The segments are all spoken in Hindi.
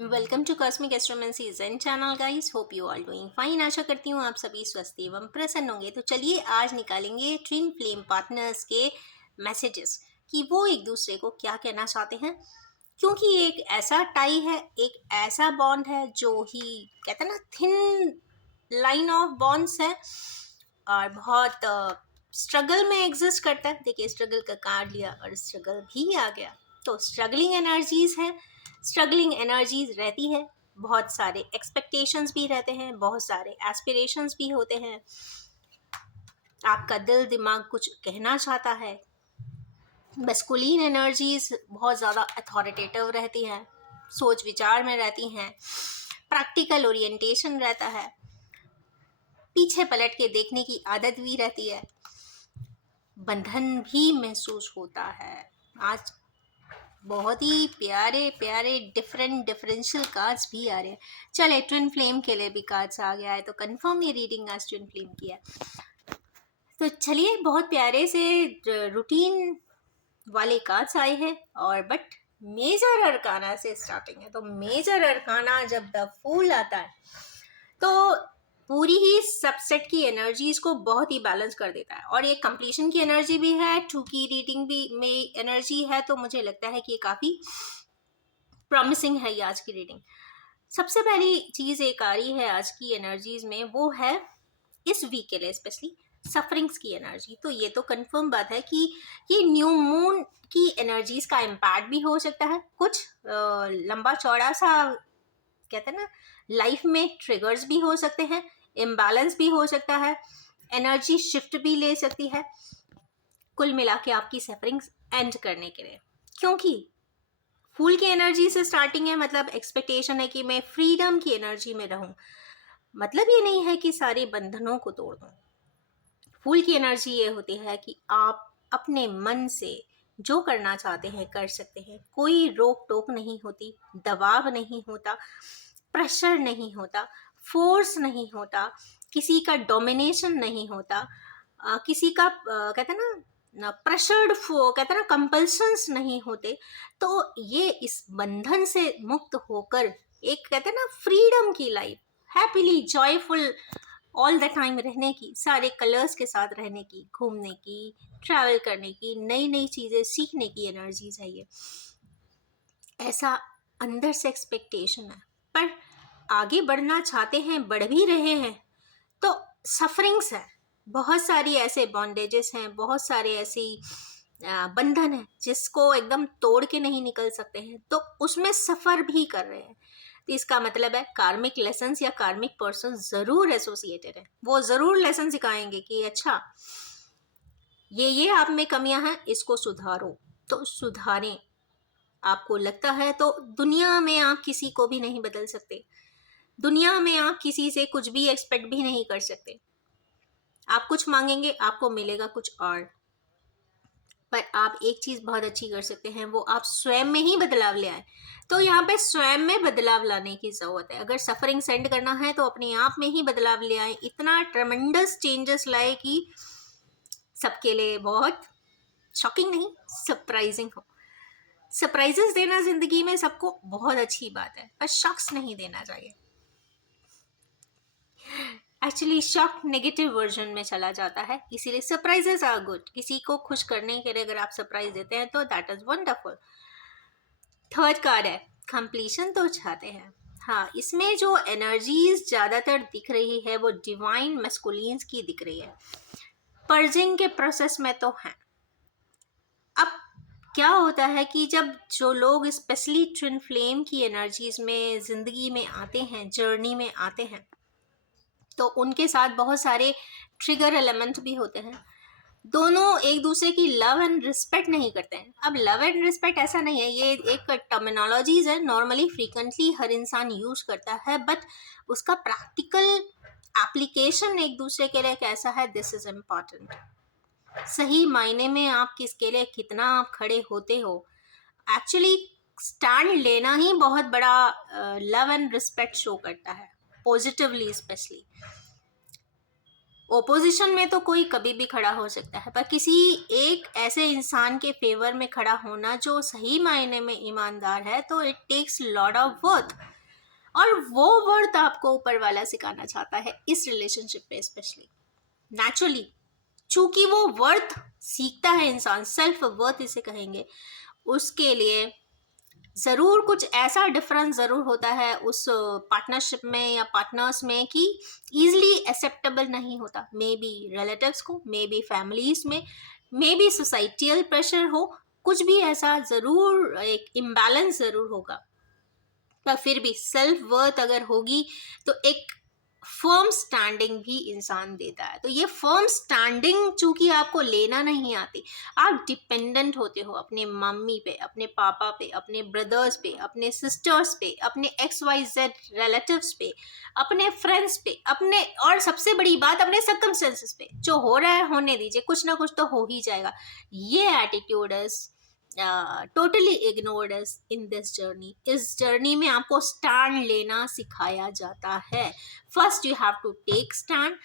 Welcome to cosmic astromancy zen channel guys. Hope you all doing fine. आशा करती हूँ आप सभी स्वस्थ एवं प्रसन्न होंगे। तो चलिए आज निकालेंगे ट्विन फ्लेम पार्टनर्स के मैसेजेस कि वो एक दूसरे को क्या कहना चाहते हैं, क्योंकि एक ऐसा टाई है, एक ऐसा बॉन्ड है जो ही कहते हैं ना थिन लाइन ऑफ बॉन्ड्स है और बहुत स्ट्रगल में एग्जिस्ट करता है। देखिए स्ट्रगल का कार्ड लिया और स्ट्रगल भी आ गया, तो स्ट्रगलिंग एनर्जीज है, स्ट्रगलिंग एनर्जीज रहती है, बहुत सारे एक्सपेक्टेशंस भी रहते हैं, बहुत सारे एस्पिरेशंस भी होते हैं, आपका दिल दिमाग कुछ कहना चाहता है। मस्कुलिन एनर्जीज बहुत ज़्यादा अथॉरिटेटिव रहती हैं, सोच विचार में रहती हैं, प्रैक्टिकल ओरिएंटेशन रहता है, पीछे पलट के देखने की आदत भी रहती है, बंधन भी महसूस होता है। आज बहुत ही प्यारे प्यारे डिफरेंशियल कार्ड्स भी आ रहे हैं। चले ट्विन फ्लेम के लिए भी कार्ड्स आ गया है, तो कंफर्म ये रीडिंग आज ट्विन फ्लेम की है। तो चलिए बहुत प्यारे से रूटीन वाले कार्ड्स आए हैं और बट मेजर अरकाना से स्टार्टिंग है। तो मेजर अरकाना जब द फूल आता है तो पूरी ही सबसेट की एनर्जीज को बहुत ही बैलेंस कर देता है, और ये कंप्लीशन की एनर्जी भी है, टू की रीडिंग भी में एनर्जी है। तो मुझे लगता है कि ये काफ़ी प्रॉमिसिंग है ये आज की रीडिंग। सबसे पहली चीज़ एक आ रही है आज की एनर्जीज में, वो है इस वीक के लिए स्पेशली सफरिंग्स की एनर्जी। तो ये तो कंफर्म बात है कि ये न्यू मून की एनर्जीज का इम्पैक्ट भी हो सकता है। कुछ लंबा चौड़ा सा कहते हैं ना लाइफ में ट्रिगर्स भी हो सकते हैं, इम्बैलेंस भी हो सकता है, एनर्जी शिफ्ट भी ले सकती है। कुल मिला के आपकी सफरिंग्स एंड करने के लिए, क्योंकि फूल की एनर्जी से स्टार्टिंग है, मतलब एक्सपेक्टेशन है कि मैं फ्रीडम की एनर्जी में रहूं। मतलब ये नहीं है कि सारे बंधनों को तोड़ दूं। फूल की एनर्जी ये होती है कि आप अपने मन से जो करना चाहते हैं कर सकते हैं, कोई रोक टोक नहीं होती, दबाव नहीं होता, प्रेशर नहीं होता, फोर्स नहीं होता, किसी का डोमिनेशन नहीं होता, किसी का कहते हैं ना प्रेशर्ड कहते हैं ना कंपल्शंस नहीं होते। तो ये इस बंधन से मुक्त होकर एक कहते हैं ना फ्रीडम की life, happily joyful all the time रहने की, सारे कलर्स के साथ रहने की, घूमने की, ट्रैवल करने की, नई नई चीज़ें सीखने की एनर्जीज है ये। ऐसा अंदर से एक्सपेक्टेशन है, पर आगे बढ़ना चाहते हैं, बढ़ भी रहे हैं, तो सफरिंग्स है, बहुत सारी ऐसे बॉन्डेजेस हैं, बहुत सारे ऐसी बंधन है जिसको एकदम तोड़ के नहीं निकल सकते हैं, तो उसमें सफ़र भी कर रहे हैं। तो इसका मतलब है कार्मिक लेसन्स या कार्मिक पर्सन ज़रूर एसोसिएटेड है, वो ज़रूर लेसन सिखाएंगे कि अच्छा ये आप में कमियां हैं, इसको सुधारो। तो सुधारें। आपको लगता है तो दुनिया में आप किसी को भी नहीं बदल सकते, दुनिया में आप किसी से कुछ भी एक्सपेक्ट भी नहीं कर सकते। आप कुछ मांगेंगे, आपको मिलेगा कुछ और। पर आप एक चीज़ बहुत अच्छी कर सकते हैं, वो आप स्वयं में ही बदलाव ले आए। तो यहाँ पे स्वयं में बदलाव लाने की ज़रूरत है। अगर सफरिंग सेंड करना है तो अपने आप में ही बदलाव ले आए, इतना ट्रमेंडस चेंजेस लाए कि सबके लिए बहुत शॉकिंग नहीं, सरप्राइजिंग हो। सरप्राइजेस देना जिंदगी में सबको बहुत अच्छी बात है, पर शॉक्स नहीं देना चाहिए। एक्चुअली शॉक नेगेटिव वर्जन में चला जाता है, इसीलिए सरप्राइजेस आर गुड। किसी को खुश करने के लिए अगर आप सरप्राइज देते हैं तो that is wonderful. Third card है कंप्लीशन। तो चाहते हैं, हाँ, इसमें जो एनर्जीज ज़्यादातर दिख रही है वो डिवाइन मैस्कुलिन्स की दिख रही है, पर्जिंग के प्रोसेस में तो हैं। अब क्या होता है कि जब जो लोग स्पेशली ट्विन फ्लेम की एनर्जीज में ज़िंदगी में आते हैं, जर्नी में आते हैं, तो उनके साथ बहुत सारे ट्रिगर एलिमेंट भी होते हैं। दोनों एक दूसरे की लव एंड रिस्पेक्ट नहीं करते हैं। अब लव एंड रिस्पेक्ट ऐसा नहीं है, ये एक टर्मिनोलॉजीज है, नॉर्मली फ्रीक्वेंटली हर इंसान यूज करता है, बट उसका प्रैक्टिकल एप्लीकेशन एक दूसरे के लिए कैसा है, दिस इज इम्पॉर्टेंट। सही मायने में आप किसके लिए कितना आप खड़े होते हो, एक्चुअली स्टैंड लेना ही बहुत बड़ा लव एंड रिस्पेक्ट शो करता है, पॉजिटिवली स्पेशली। ओपोजिशन में तो कोई कभी भी खड़ा हो सकता है, पर किसी एक ऐसे इंसान के फेवर में खड़ा होना जो सही मायने में ईमानदार है, तो it takes lot of worth. और वो वर्थ आपको ऊपर वाला सिखाना चाहता है इस रिलेशनशिप पे स्पेशली, नेचुरली। चूंकि वो वर्थ सीखता है इंसान, सेल्फ वर्थ इसे कहेंगे, उसके लिए ज़रूर कुछ ऐसा डिफरेंस ज़रूर होता है उस पार्टनरशिप में या पार्टनर्स में कि ईजिली एक्सेप्टेबल नहीं होता। मे बी रिलेटिव्स को, मे बी फैमिलीज में, मे बी सोसाइटियल प्रेशर हो, कुछ भी ऐसा ज़रूर एक इम्बैलेंस ज़रूर होगा। पर फिर भी सेल्फ वर्थ अगर होगी तो एक फर्म स्टैंडिंग भी इंसान देता है। तो ये फर्म स्टैंडिंग चूंकि आपको लेना नहीं आती, आप डिपेंडेंट होते हो अपने मम्मी पे, अपने पापा पे, अपने ब्रदर्स पे, अपने सिस्टर्स पे, अपने XYZ रिलेटिव्स पे, अपने फ्रेंड्स पे, अपने, और सबसे बड़ी बात अपने सर्कमस्टेंसेस पे। जो हो रहा है होने दीजिए, कुछ ना कुछ तो हो ही जाएगा। ये attitude is totally ignored in this journey. इस जर्नी में आपको स्टैंड लेना सिखाया जाता है। First you have to take stand.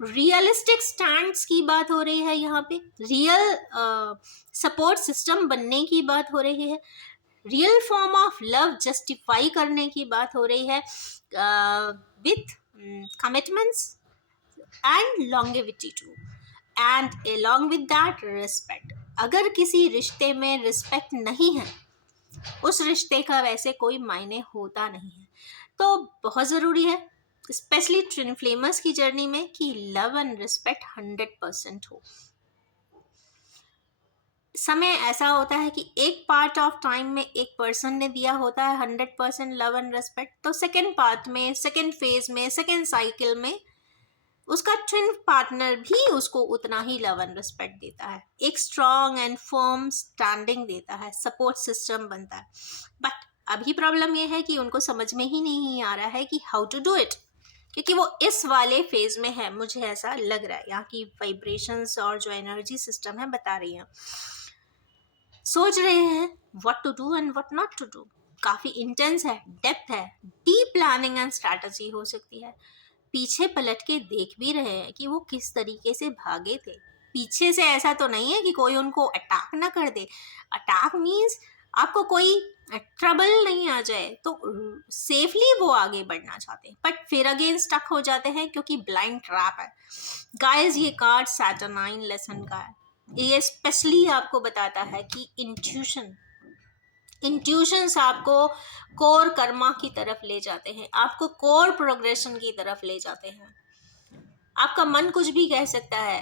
Realistic stands की बात हो रही है यहाँ पे, रियल सपोर्ट सिस्टम बनने की बात हो रही है, real form of love justify करने की बात हो रही है with commitments and longevity too, and along with that respect। अगर किसी रिश्ते में रिस्पेक्ट नहीं है, उस रिश्ते का वैसे कोई मायने होता नहीं है। तो बहुत ज़रूरी है स्पेशली ट्विन फ्लेमर्स की जर्नी में कि लव एंड रिस्पेक्ट 100% हो। समय ऐसा होता है कि एक पार्ट ऑफ टाइम में एक पर्सन ने दिया होता है 100% लव एंड रिस्पेक्ट, तो सेकेंड पार्ट में, सेकेंड फेज में, सेकेंड साइकिल में उसका ट्विन पार्टनर भी उसको उतना ही लव एंड रिस्पेक्ट देता है, एक स्ट्रॉन्ग एंड फर्म स्टैंडिंग देता है, सपोर्ट सिस्टम बनता है। बट अभी प्रॉब्लम यह है कि उनको समझ में ही नहीं आ रहा है कि हाउ टू डू इट, क्योंकि वो इस वाले फेज में है, मुझे ऐसा लग रहा है। यहाँ की वाइब्रेशंस और जो एनर्जी सिस्टम है बता रही हैं, सोच रहे हैं what to do and what not to do. काफ़ी इंटेंस है, डेप्थ है, डीप प्लानिंग एंड स्ट्रैटेजी हो सकती है। पीछे पलट के देख भी रहे हैं कि वो किस तरीके से भागे थे। पीछे से ऐसा तो नहीं है कि कोई उनको अटैक ना कर दे। अटैक मीन्स आपको कोई ट्रबल नहीं आ जाए, तो सेफली वो आगे बढ़ना चाहते हैं, बट फिर अगेन स्टक हो जाते हैं क्योंकि ब्लाइंड ट्रैप है। गाइस, ये कार्ड सैटरनाइन लेसन का है। ये स्पेशली आपको बताता है कि इंट्यूशंस आपको कोर कर्मा की तरफ ले जाते हैं, आपको कोर प्रोग्रेशन की तरफ ले जाते हैं। आपका मन कुछ भी कह सकता है,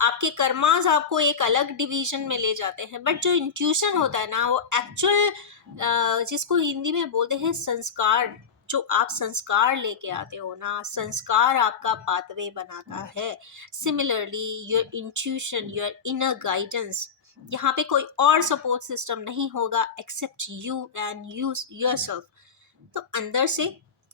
आपके कर्मास आपको एक अलग डिवीजन में ले जाते हैं, बट जो इंट्यूशन होता है ना, वो एक्चुअल जिसको हिंदी में बोलते हैं संस्कार, जो आप संस्कार लेके आते हो ना, संस्कार आपका पाथवे बनाता है। Similarly your intuition, your inner guidance, यहाँ पे कोई और सपोर्ट सिस्टम नहीं होगा except you and you yourself. तो अंदर से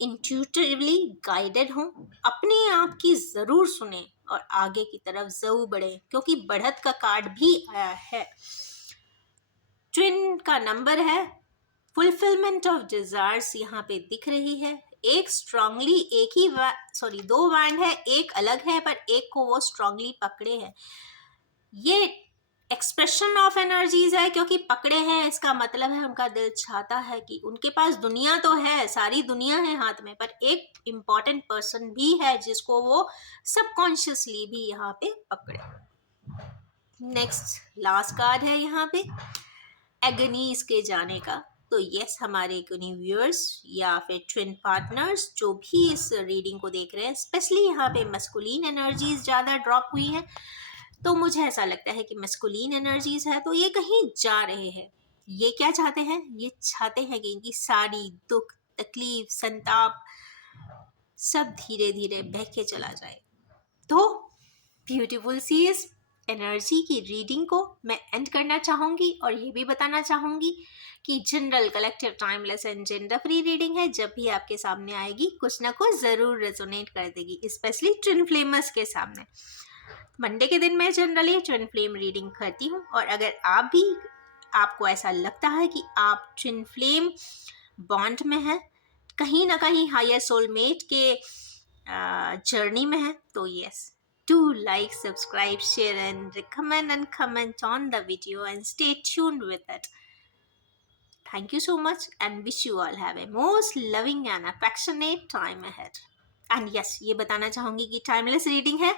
इंट्यूटिवली गाइडेड हो, अपने आप की ज़रूर सुने और आगे की तरफ ज़रूर बढ़े, क्योंकि बढ़त का कार्ड भी आया है। ट्विन का नंबर है, फुलफिलमेंट ऑफ डिजायर्स यहाँ पे दिख रही है। एक स्ट्रांगली, एक ही सॉरी, दो बैंड है, एक अलग है पर एक को वो स्ट्रांगली पकड़े हैं। ये एक्सप्रेशन ऑफ एनर्जीज है, क्योंकि पकड़े हैं इसका मतलब है उनका दिल चाहता है कि उनके पास दुनिया तो है, सारी दुनिया है हाथ में, पर एक इम्पॉर्टेंट पर्सन भी है जिसको वो सबकॉन्शियसली भी यहाँ पे पकड़े। नेक्स्ट लास्ट कार्ड है यहाँ पे एगनीज के जाने का। तो यस, हमारे व्यूअर्स या फिर ट्विन पार्टनर्स जो भी इस रीडिंग को देख रहे हैं, स्पेशली यहाँ पे मस्कुलिन एनर्जीज ज़्यादा ड्रॉप हुई हैं, तो मुझे ऐसा लगता है कि मस्कुलिन एनर्जीज है तो ये कहीं जा रहे हैं। ये क्या चाहते हैं? ये चाहते हैं कि इनकी सारी दुख, तकलीफ, संताप सब धीरे धीरे बह के चला जाए। तो ब्यूटीफुल सी इस एनर्जी की रीडिंग को मैं एंड करना चाहूँगी और ये भी बताना चाहूँगी कि general collective timeless and gender free reading है। जब भी आपके सामने आएगी कुछ ना कुछ ज़रूर रेजोनेट कर देगी, स्पेशली ट्विन फ्लेमर्स के सामने। मंडे के दिन मैं जनरली ट्विन फ्लेम रीडिंग करती हूँ, और अगर आपको ऐसा लगता है कि आप ट्विन फ्लेम बॉन्ड में हैं, कहीं ना कहीं हायर सोलमेट के जर्नी में है, तो yes, do like, subscribe, share and recommend and comment on the video and stay tuned with it. Thank you so much and wish you all have a most loving and affectionate time ahead. And yes, ये बताना चाहूँगी कि टाइमलेस रीडिंग है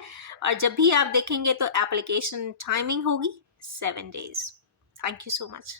और जब भी आप देखेंगे तो एप्लीकेशन टाइमिंग होगी 7 days. Thank you so much.